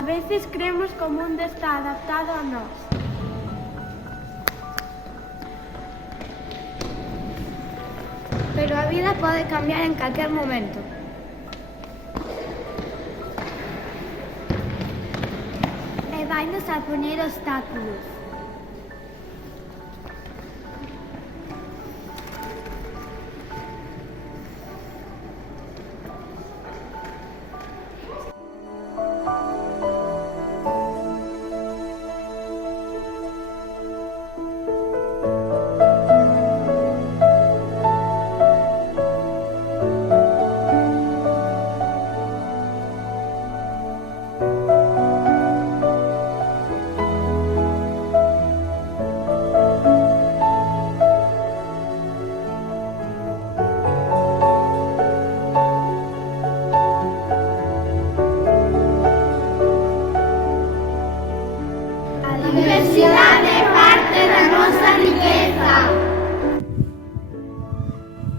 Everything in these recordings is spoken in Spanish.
A veces creemos que o mundo está adaptado a nós. Pero a vida pode cambiar en calquer momento. E vainos a poñer obstáculos. A diversidade é parte da nosa riqueza.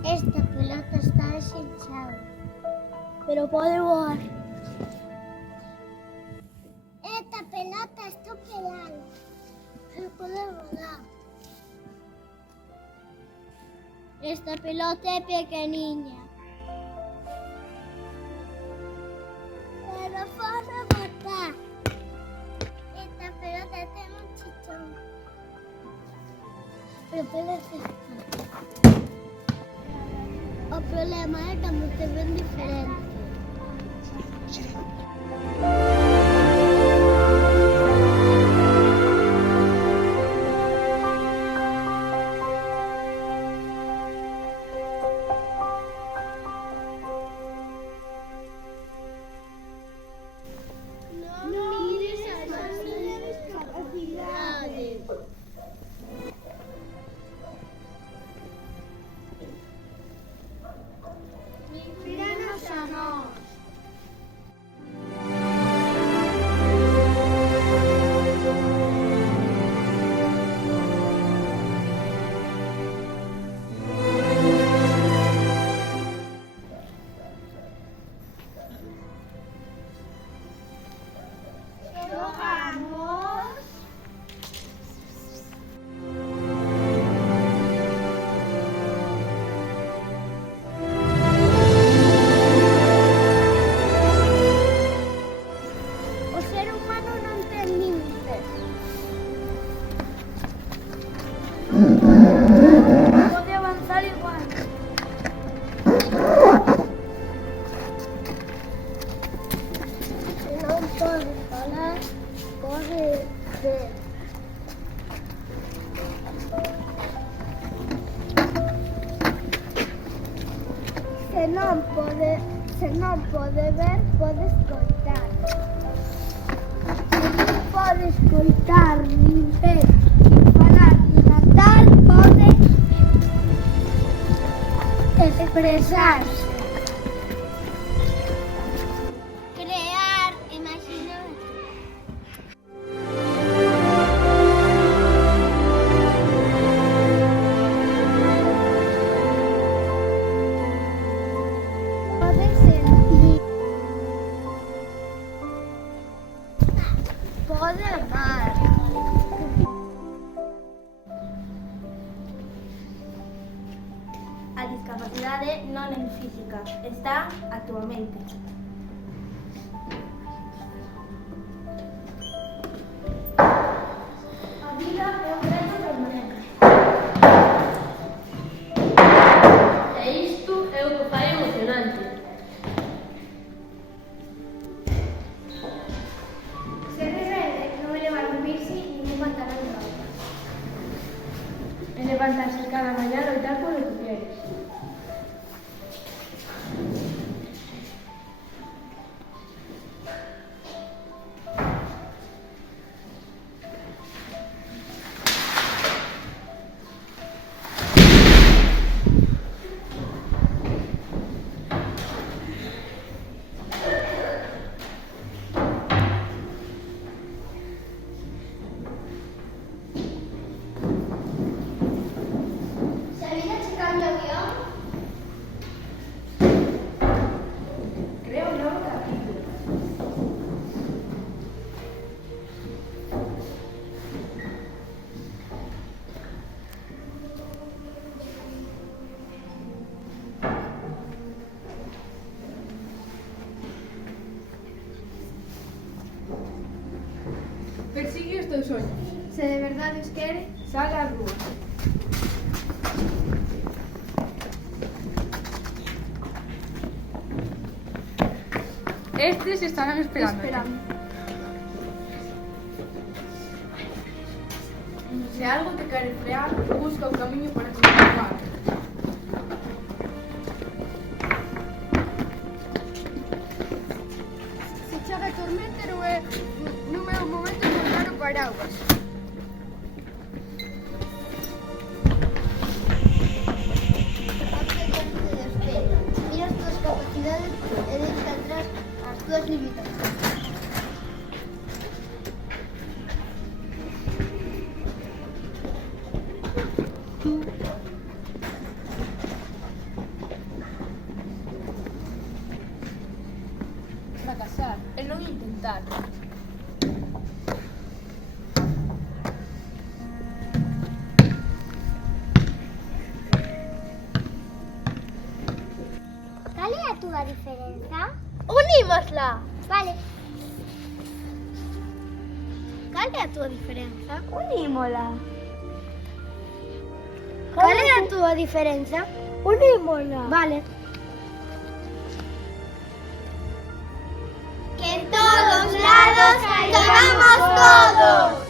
Esta pelota está deshinchada, pero pode voar. Esta pelota está pelada, pero pode volar. Esta pelota é pequeniña, pero pode botar. Esta pelota ten un chichón, pero pode saltar. O problema é que non te ven diferente. Non mires a nosa discapacidade. Míranos a nós. Xogamos. O ser humano non ten límites. Pode avanzar igual. Se non pode falar, pode ver. Se non pode ver, pode escoitar. Se non pode escoitar, nin ver, falar, nin andar, pode expresarse. Crear, imaginar. Pode sentir. Pode amar. A discapacidade non é física, está a túa mente. A vida é un reto permanente. E isto é o que fai emocionante. Ser rebelde non é levar un bici nin un pantalón de roupa. É levantarse cada mañá e loitar por lo que queres. Se a vida che cambia o guión, Se de verdade os quere, sale á rúa. Estes estarán esperando. Se algo te quere frear, busca un camiño para continuar. Se chega a tormenta non é o momento de soltar o paraguas. Mira as túas capacidades e deixa atrás as túas limitacións. Fracasar e non intentar. Cal é a túa diferenza? Unímosla. Vale. Cal é a túa diferenza? Unímola. Cal é a túa diferenza? Unímola. Vale. Que en todos lados cabamos todos.